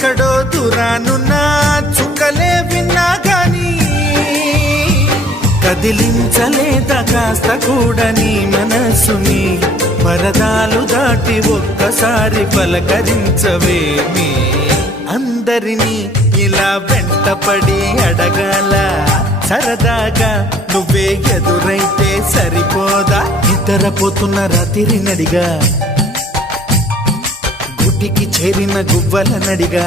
ఎక్కడో దూరానున్నా చుక్కలే విన్నా గాని కదిలించలేదా కాస్త కూడా నీ మనసుని పరదాలు దాటి ఒక్కసారి పలకరించవేమి అందరినీ ఇలా వెంటపడి అడగాల సరదాగా నువ్వే ఎదురైతే సరిపోదా నిద్రపోతున్న రాత్రి నడిగా గుడ్డికి చేరిన గువ్వల నడిగా